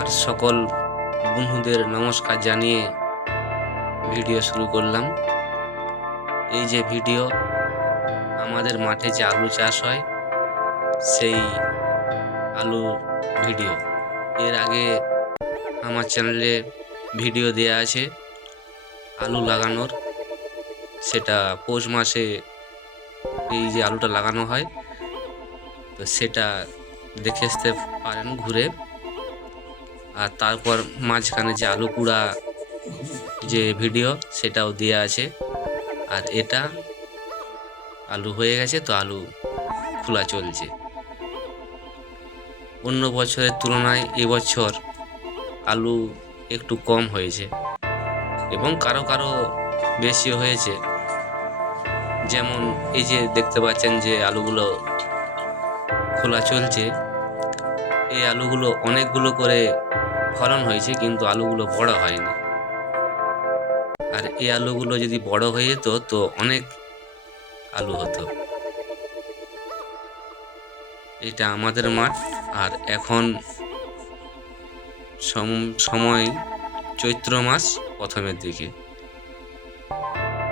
আমার সকল বন্ধুদের নমস্কার জানিয়ে ভিডিও শুরু করলাম। এই যে ভিডিও, আমাদের মাঠে যে আলু চাষ হয় সেই আলু ভিডিও। এর আগে আমার চ্যানেলে ভিডিও দেয়া আছে আলু লাগানোর। সেটা পৌষ মাসে এই যে আলুটা লাগানো হয়, তো সেটা দেখে আসতে পারেন ঘুরে। আর তারপর মাঝখানে যে আলু কুড়া যে ভিডিও সেটাও দেয়া আছে। আর এটা আলু হয়ে গেছে, তো আলু খোলা চলছে। অন্য বছরের তুলনায় এবছর আলু একটু কম হয়েছে এবং কারো কারো বেশি হয়েছে। যেমন এই যে দেখতে পাচ্ছেন যে আলুগুলো খোলা চলছে, এই আলুগুলো অনেকগুলো করে ফলন হয়েছে, কিন্তু আলুগুলো বড় হয়নি। আর এই আলুগুলো যদি বড় হয়ে যেত তো অনেক আলু হতো। এটা আমাদের মাঠ। আর এখন সময় চৈত্র মাস প্রথমের দিকে।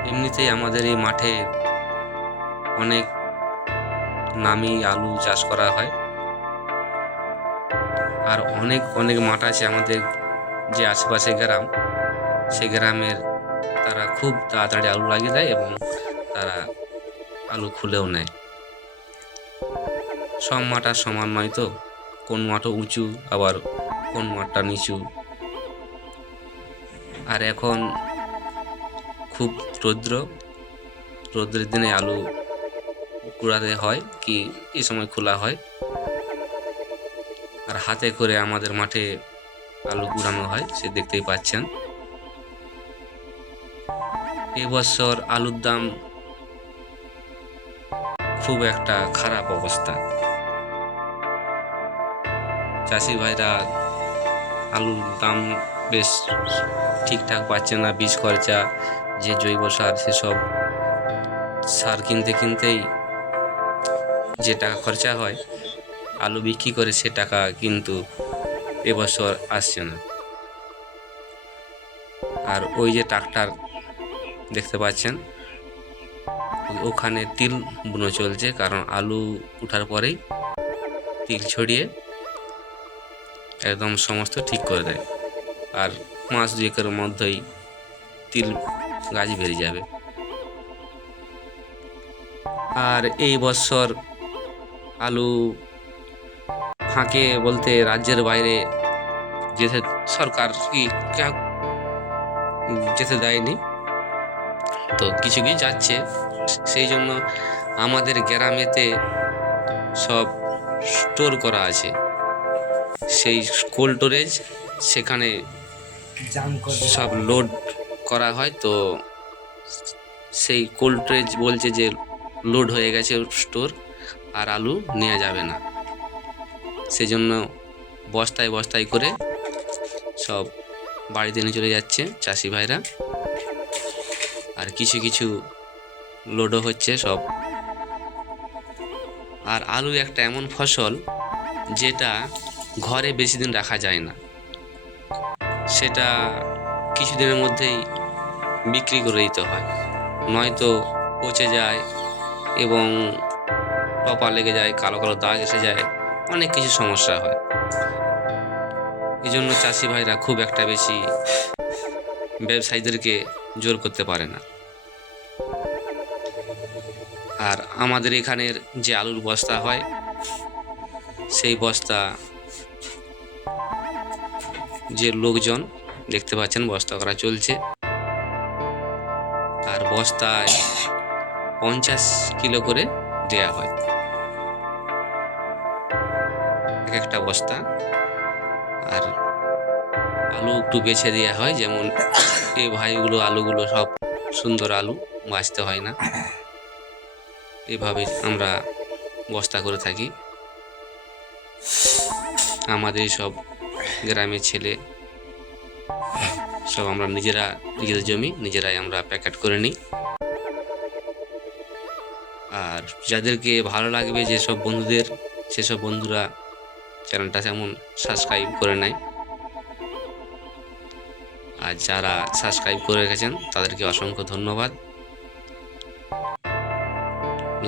এমনিতেই আমাদের এই মাঠে অনেক নামি আলু চাষ করা হয়। আর অনেক অনেক মাঠ আছে আমাদের যে আশেপাশে গ্রাম, সেই গ্রামের তারা খুব তাড়াতাড়ি আলু লাগিয়ে দেয় এবং তারা আলু খুলেও নেয়। সব মাঠ আর সমান নয়, তো কোন মাঠও উঁচু আবার কোন মাঠটা নিচু। আর এখন খুব রৌদ্রের দিনে আলু কুড়াতে হয় কি এই সময় খোলা হয়। আর হাতে করে আমাদের মাঠে আলু কুড়ানো হয়, সে দেখতেই পাচ্ছেন। এবছর আলুর দাম খুব একটা খারাপ অবস্থা। চাষি ভাইরা আলুর দাম বেশ ঠিকঠাক পাচ্ছে না। বীজ খরচা, যে জৈব সার, সেসব সার কিনতেই যে টাকা খরচা হয়, আলু বিক্রি করে সে টাকা কিন্তু এবছর আসছে না। আর ওই যে ট্রাক্টর দেখতে পাচ্ছেন, ওখানে তিল বুনো চলছে, কারণ আলু উঠার পরেই তিল ছড়িয়ে একদম সমস্ত ঠিক করে দেয়। আর মাস দুয়েকের মধ্যেই তিল গাছ বেরিয়ে যাবে। আর এই বছর আলু ফাঁকে বলতে রাজ্যের বাইরে যেতে সরকার যেতে দেয়নি, তো কিছু কিছু যাচ্ছে। সেই জন্য আমাদের গ্রামেতে সব স্টোর করা আছে, সেই কোল্ড স্টোরেজ, সেখানে সব লোড করা হয়। তো সেই কোল্ড স্টোরেজ বলছে যে লোড হয়ে গেছে স্টোর, আর আলু নেওয়া যাবে না। সেজন্য বস্তায় বস্তায় করে সব বাড়িতে নিয়ে চলে যাচ্ছে চাষি ভাইরা। আর কিছু কিছু লোডও হচ্ছে সব। আর আলু একটা এমন ফসল যেটা ঘরে বেশি দিন রাখা যায় না, সেটা কিছুদিনের মধ্যেই বিক্রি করে দিতে হয়, নয়তো পচে যায় এবং টপা লেগে যায়, কালো কালো দাগ এসে যায়, অনেক কিছু সমস্যা হয়। এই জন্য চাষি ভাইরা খুব একটা বেশি ব্যবসায়ীদেরকে জোর করতে পারে না। আর আমাদের এখানের যে আলুর বস্তা হয়, সেই বস্তা যে লোকজন দেখতে পাচ্ছেন বস্তা করা চলছে। আর বস্তায় 50 কিলো করে দেয়া হয় এক একটা বস্তা। আর আলু একটু বেছে দেওয়া হয়, যেমন এই ভাইগুলো আলুগুলো সব সুন্দর আলু, বাছতে হয় না। এভাবে আমরা বস্তা করে থাকি। আমাদের সব গ্রামের ছেলে সব আমরা নিজেদের জমি নিজেরাই আমরা প্যাকেট করে নিই। আর যাদেরকে ভালো লাগবে, যেসব বন্ধুরা চ্যানেলটা যেমন সাবস্ক্রাইব করে নেয়। আর যারা সাবস্ক্রাইব করে রেখেছেন তাদেরকে অসংখ্য ধন্যবাদ।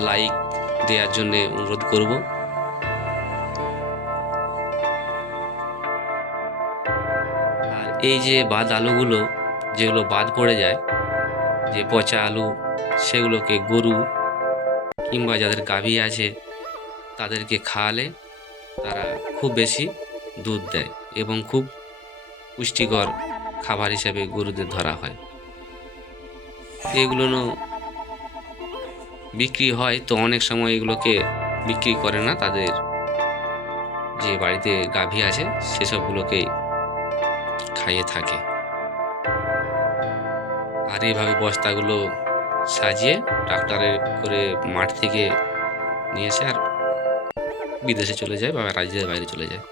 লাইক দেওয়ার জন্য অনুরোধ করব। আর এই যে বাদ আলুগুলো যেগুলো বাদ পড়ে যায়, যে পচা আলু, সেগুলোকে গরু কিংবা যাদের গাভী আছে তাদেরকে খাওয়ালে তারা খুব বেশি দুধ দেয় এবং খুব পুষ্টিকর খাবার হিসেবে গরুদের ধরা হয়। এগুলো বিক্রি হয়, তো অনেক সময় এগুলোকে বিক্রি করে না, তাদের যে বাড়িতে গাভী আছে সেসবগুলোকেই খাইয়ে থাকে। আর এইভাবে বস্তাগুলো সাজিয়ে ট্রাক্টরে করে মাঠ থেকে নিয়ে এসে আর বিদেশে চলে যায় বা রাজ্যের বাইরে চলে যায়।